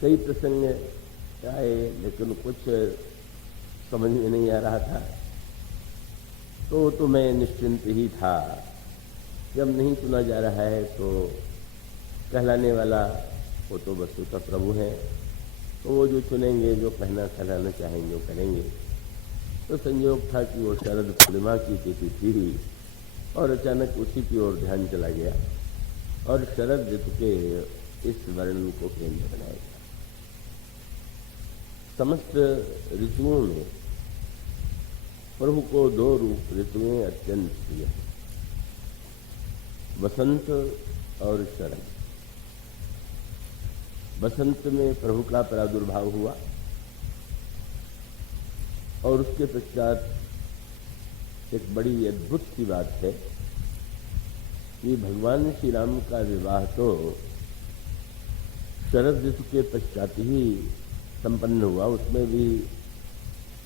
कई प्रसंग आए, लेकिन कुछ समझ में नहीं आ रहा था। तो मैं निश्चिंत ही था। जब नहीं सुना जा रहा है तो कहलाने वाला वो तो वस्तुतः प्रभु हैं, तो वो जो सुनेंगे, जो कहलाना चाहेंगे वो करेंगे। तो संयोग था कि वो शरद पूर्णिमा की तिथि थी और अचानक उसी की ओर ध्यान चला गया और शरद ऋतु के इस वर्णन को केंद्र बनाया गया। समस्त ऋतुओं में प्रभु को दो ऋतुएं अत्यंत प्रिय हैं, वसंत और शरद। बसंत में प्रभु का प्रादुर्भाव हुआ और उसके पश्चात एक बड़ी अद्भुत सी बात है कि भगवान श्री राम का विवाह तो शरद ऋतु के पश्चात ही संपन्न हुआ। उसमें भी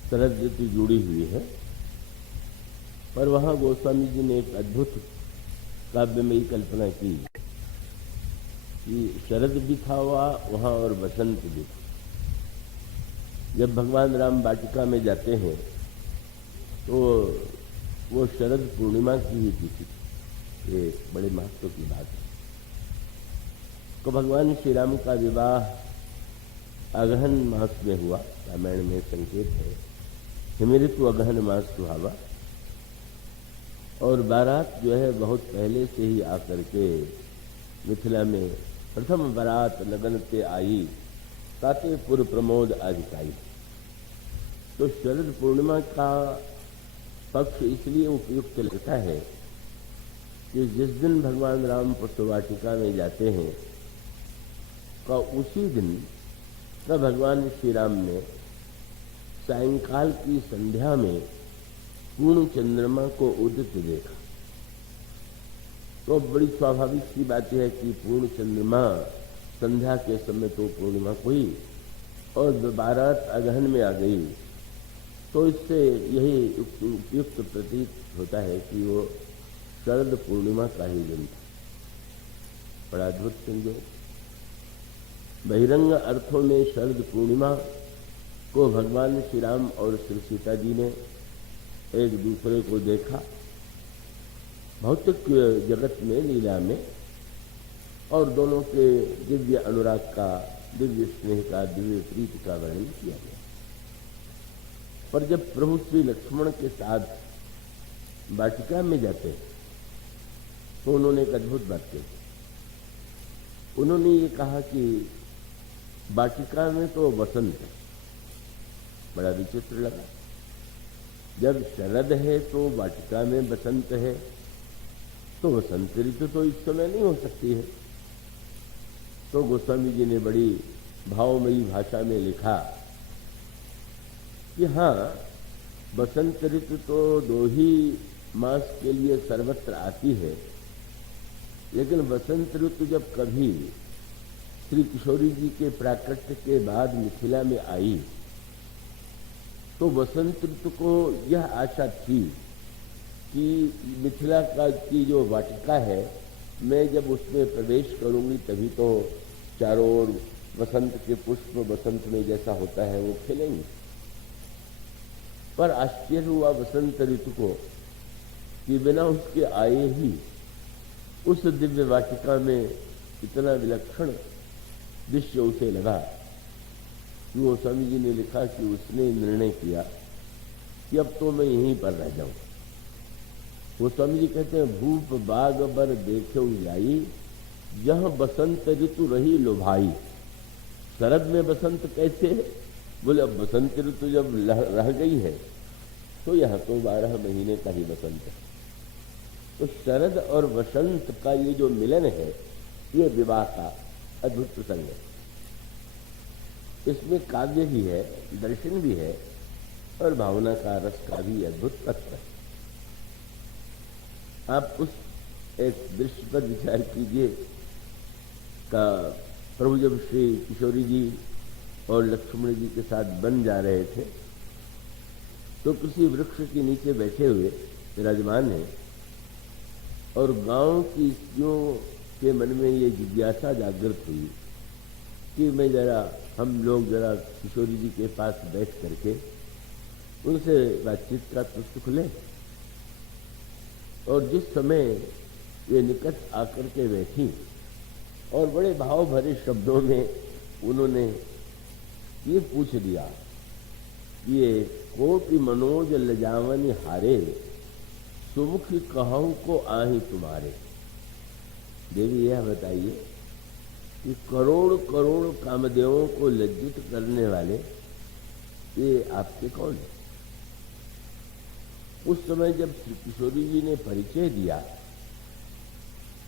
शरद ऋतु जुड़ी हुई है, पर वहाँ गोस्वामी जी ने एक अद्भुत काव्यमयी कल्पना की कि शरद भी था वहाँ और बसंत भी था। जब भगवान राम वाटिका में जाते हैं तो वो शरद पूर्णिमा की ही तिथि, ये बड़े महत्व की बात है। तो भगवान श्री राम का विवाह अगहन मास में हुआ। रामायण में संकेत है, हिमऋतु अगहन मास सुहावा। और बारात जो है बहुत पहले से ही आकर के मिथिला में प्रथम बारात लगन ते आई, ताते पुर प्रमोद अधिकाई। तो शरद पूर्णिमा का पक्ष इसलिए उपयुक्त लगता है कि जिस दिन भगवान राम पुष्पवाटिका में जाते हैं का उसी दिन का भगवान श्री राम ने सायंकाल की संध्या में पूर्ण चंद्रमा को उदित देखा। तो बड़ी स्वाभाविक सी बात है कि पूर्ण चंद्रमा संध्या के समय तो पूर्णिमा को ही और बारात अगहन में आ गई, तो इससे यही उपयुक्त प्रतीत होता है कि वो शरद पूर्णिमा का ही दिन था। बड़ा अद्भुत संयोग। बहिरंग अर्थों में शरद पूर्णिमा को भगवान श्री राम और श्री सीता जी ने एक दूसरे को देखा भौतिक जगत में, लीला में, और दोनों के दिव्य अनुराग का, दिव्य स्नेह का, दिव्य प्रीति का वर्णन किया गया। पर जब प्रभु श्री लक्ष्मण के साथ वाटिका में जाते हैं तो उन्होंने एक अद्भुत बात कही। उन्होंने ये कहा कि वाटिका में तो वसंत है। बड़ा विचित्र लगा। जब शरद है तो वाटिका में बसंत है, तो वसंत ऋतु तो इस समय नहीं हो सकती है। तो गोस्वामी जी ने बड़ी भावमयी भाषा में लिखा कि हाँ, बसंत ऋतु तो 2 ही मास के लिए सर्वत्र आती है, लेकिन बसंत ऋतु जब कभी श्री किशोरी जी के प्राकट्य के बाद मिथिला में आई तो बसंत ऋतु को यह आशा थी कि मिथिला की जो वाटिका है, मैं जब उसमें प्रवेश करूंगी तभी तो चारों ओर बसंत के पुष्प बसंत में जैसा होता है वो खिलेंगे। पर आश्चर्य हुआ बसंत ऋतु को कि बिना उसके आए ही उस दिव्य वाटिका में इतना विलक्षण दृश्य उसे लगा कि वो स्वामी जी ने लिखा कि उसने निर्णय किया कि अब तो मैं यहीं पर रह जाऊं। वो स्वामी जी कहते हैं, भूप बाग बर देखे जाई, जहां बसंत ऋतु रही लुभाई। शरद में बसंत कैसे है? बोले अब बसंत ऋतु जब रह गई है तो यह तो 12 महीने का ही बसंत है। तो शरद और वसंत का ये जो मिलन है, ये विवाह का अद्भुत प्रसंग है। इसमें काव्य भी है, दर्शन भी है और भावना का रस का भी अद्भुत तत्व है। आप उस एक दृश्य पर विचार कीजिए का प्रभु जब श्री किशोरी जी और लक्ष्मण जी के साथ वन जा रहे थे तो किसी वृक्ष के नीचे बैठे हुए विराजमान हैं और गांव की स्त्रियों के मन में ये जिज्ञासा जागृत हुई कि मैं जरा हम लोग जरा किशोरी जी के पास बैठ करके उनसे बातचीत का तो सुख लें। और जिस समय ये निकट आकर के बैठी और बड़े भाव भरे शब्दों में उन्होंने ये पूछ दिया, ये कोटि मनोज लजावन हारे, सुमुख कहूं को आही तुम्हारे। देवी यह बताइए कि करोड़ करोड़ कामदेवों को लज्जित करने वाले ये आपके कौन है? उस समय जब श्री किशोरी जी ने परिचय दिया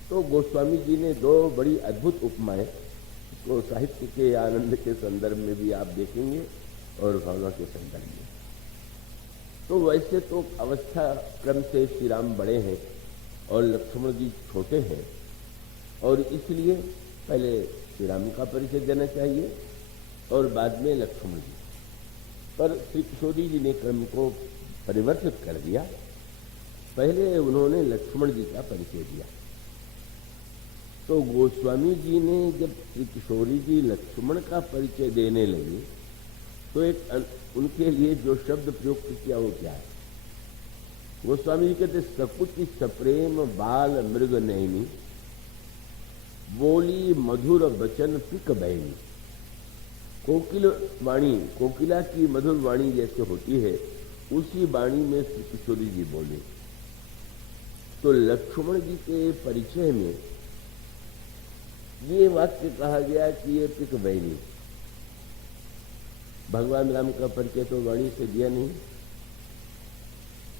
तो गोस्वामी जी ने दो बड़ी अद्भुत उपमाएं, इसको साहित्य के आनंद के संदर्भ में भी आप देखेंगे और भावना के संदर्भ में। तो वैसे तो अवस्था क्रम से श्री राम बड़े हैं और लक्ष्मण जी छोटे हैं, और इसलिए पहले श्री राम का परिचय देना चाहिए और बाद में लक्ष्मण जी। पर श्री किशोरी जी ने क्रम को परिवर्तित कर दिया, पहले उन्होंने लक्ष्मण जी का परिचय दिया। तो गोस्वामी जी ने जब श्री किशोरी जी लक्ष्मण का परिचय देने लगे तो एक उनके लिए जो शब्द प्रयुक्त किया वो क्या है? गोस्वामी जी कहते, सकुच सप्रेम बाल मृग नैनी, बोली मधुर बचन पिक बैनी। कोकिल वाणी, कोकिला की मधुर वाणी जैसे होती है उसी वाणी में श्री किशोरी जी बोले। तो लक्ष्मण जी के परिचय में ये वाक्य कहा गया कि ये पिक बैनी। भगवान राम का परिचय तो वाणी से दिया नहीं,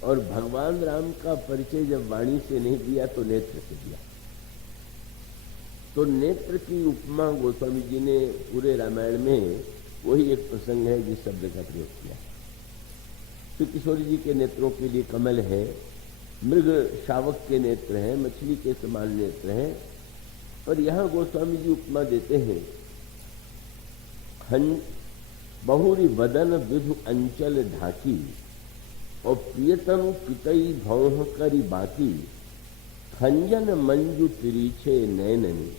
और भगवान राम का परिचय जब वाणी से नहीं दिया तो नेत्र से दिया। तो नेत्र की उपमा गोस्वामी जी ने पूरे रामायण में वही एक प्रसंग है जिस शब्द का प्रयोग किया। श्री किशोरी जी के नेत्रों के लिए कमल है, मृग शावक के नेत्र हैं, मछली के समान नेत्र हैं। पर यहाँ गोस्वामी जी उपमा देते हैं, बहुरी वदन विधु अंचल ढाकी, और प्रियतम पितई भौह करी बाकी, खंजन मंजू तिरीछे नैननी,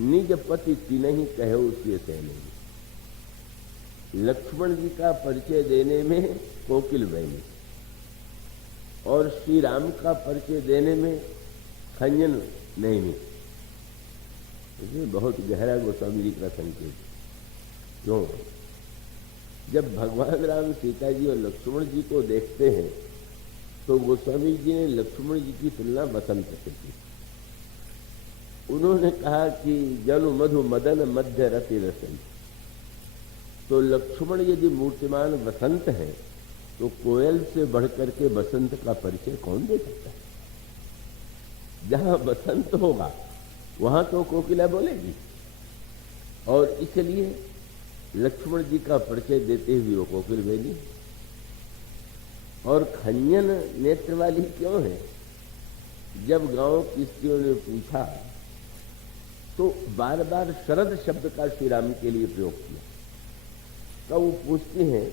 निज पति तिनहि कहो सिय सैननी। लक्ष्मण जी का परिचय देने में कोकिल बैनी और श्री राम का परिचय देने में खंजन नैनी। इसमें बहुत गहरा गोस्वामी जी का संकेत। क्यों? जब भगवान राम सीता जी और लक्ष्मण जी को देखते हैं तो गोस्वामी जी ने लक्ष्मण जी की तुलना वसंत से की। उन्होंने कहा कि जनु मधु मदन मध्य रति रसन। तो लक्ष्मण यदि मूर्तिमान वसंत है तो कोयल से बढ़कर के वसंत का परिचय कौन दे सकता है? जहां वसंत होगा वहां तो कोकिला बोलेगी, और इसलिए लक्ष्मण जी का परिचय देते हुए वो कोकिल बोली। और खंजन नेत्र वाली क्यों है? जब गांव की स्त्रियों ने पूछा तो बार बार शरद शब्द का श्री राम के लिए प्रयोग किया। तो वो पूछते हैं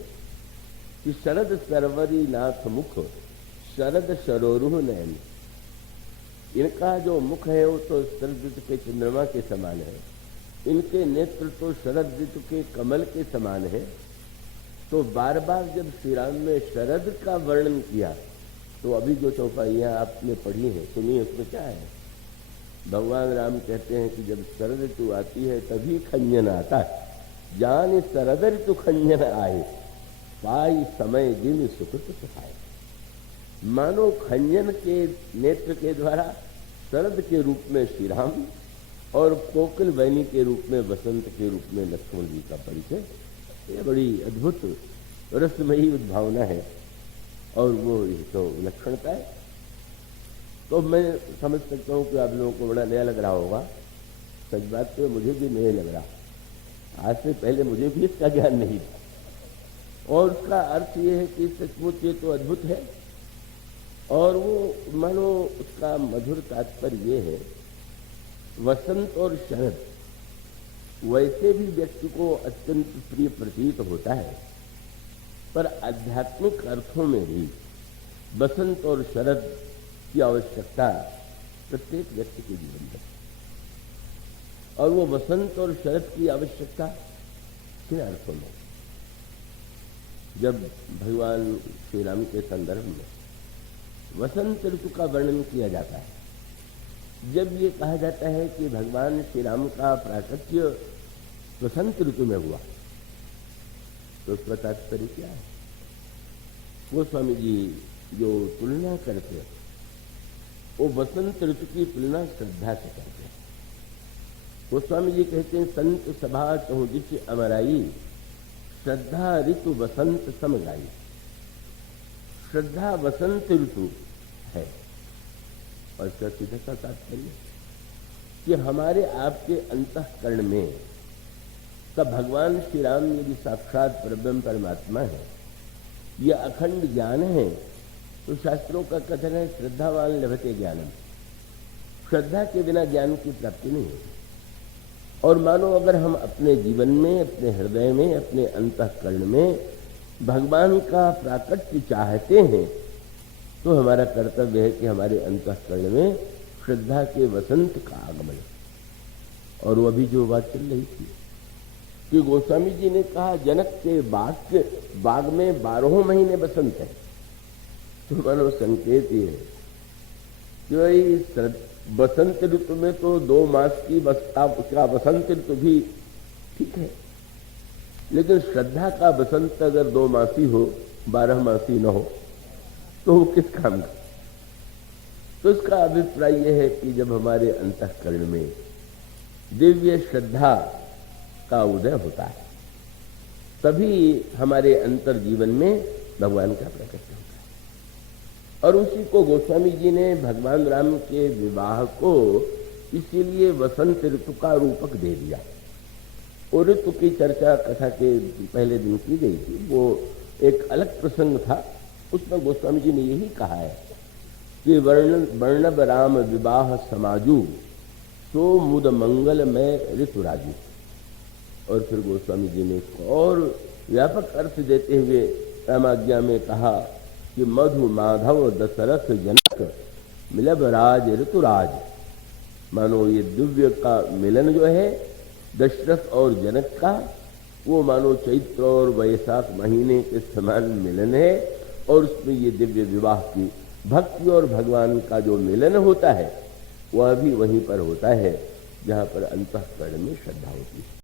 कि शरद सरवरी नाथ मुख, शरद सरोरुह नयन। इनका जो मुख है वो तो शरद ऋतु के चंद्रमा के समान है, इनके नेत्र तो शरद ऋतु के कमल के समान है। तो बार बार जब श्री राम ने शरद का वर्णन किया तो अभी जो चौपाइयां आपने पढ़ी है सुनी, उसमें क्या है? भगवान राम कहते हैं कि जब शरद ऋतु आती है तभी खंजन आता है, जान शरद ऋतु खंजन आए, पाई समय दिन सुकृत सुखाए। मानो खंजन के नेत्र के द्वारा शरद के रूप में श्री राम और कोकिल बैनी के रूप में वसंत के रूप में लक्ष्मण जी का परिचय। ये बड़ी अद्भुत रसमयी उद्भावना है और वो तो विलक्षणता है। तो मैं समझ सकता हूँ कि आप लोगों को बड़ा नया लग रहा होगा। सच बात तो मुझे भी नहीं लग रहा, आज से पहले मुझे भी इसका ज्ञान नहीं था। और उसका अर्थ ये है कि सचमुच ये तो अद्भुत है, और वो मानो उसका मधुर तात्पर्य ये है, वसंत और शरद वैसे भी व्यक्ति को अत्यंत प्रिय प्रतीत होता है, पर आध्यात्मिक अर्थों में भी बसंत और शरद की आवश्यकता प्रत्येक व्यक्ति के जीवन में। और वो वसंत और शरद की आवश्यकता किन अर्थों में? जब भगवान श्री राम के संदर्भ में वसंत ऋतु का वर्णन किया जाता है, जब ये कहा जाता है कि भगवान श्री राम का प्राकट्य वसंत ऋतु में हुआ, तो उसका तात्पर्य क्या है? गोस्वामी जी जो तुलना करते हैं वो वसंत ऋतु की तुलना श्रद्धा से करते हैं। गोस्वामी जी कहते हैं, संत सभा चहुदिश अमराई, श्रद्धा ऋतु वसंत समगाई। श्रद्धा वसंत ऋतु है, और इसका सीधा सा तात्पर्य कि हमारे आपके अंतःकरण में तब भगवान श्री राम यदि साक्षात परब्रह्म परमात्मा है, यह अखंड ज्ञान है, तो शास्त्रों का कथन है श्रद्धावान लभते ज्ञानम। श्रद्धा के बिना ज्ञान की प्राप्ति नहीं होती। और मानो अगर हम अपने जीवन में, अपने हृदय में, अपने अंतःकरण में भगवान का प्राकट्य चाहते हैं, तो हमारा कर्तव्य है कि हमारे अंतःकरण में श्रद्धा के वसंत का आगमन। और वो अभी जो बात चल रही थी कि गोस्वामी जी ने कहा जनक के बाग में 12 महीने बसंत है, तो मानो संकेत ये है कि भाई बसंत ऋतु में तो 2 मास की का बसंत ऋतु भी ठीक है, लेकिन श्रद्धा का बसंत अगर 2 मासी हो, 12 मासी न हो, तो वो किस काम का? तो इसका अभिप्राय यह है कि जब हमारे अंतःकरण में दिव्य श्रद्धा का उदय होता है, तभी हमारे अंतर जीवन में भगवान का प्रकट होता है। और उसी को गोस्वामी जी ने भगवान राम के विवाह को इसीलिए वसंत ऋतु का रूपक दे दिया। और ऋतु की चर्चा कथा के पहले दिन की गई थी, वो एक अलग प्रसंग था। उसमें गोस्वामी जी ने यही कहा है कि वर्णब राम विवाह समाजू, सो मुद मंगल में ऋतुराजू। और फिर गोस्वामी जी ने इसको और व्यापक अर्थ देते हुए रामाज्ञा में कहा कि मधु माधव दशरथ जनक मिलब राज ऋतुराज। मानो ये दिव्य का मिलन जो है दशरथ और जनक का, वो मानो चैत्र और वैशाख महीने के समान मिलन है। और उसमें ये दिव्य विवाह की भक्ति और भगवान का जो मिलन होता है, वह भी वहीं पर होता है जहाँ पर अंतःकरण में श्रद्धा होती है।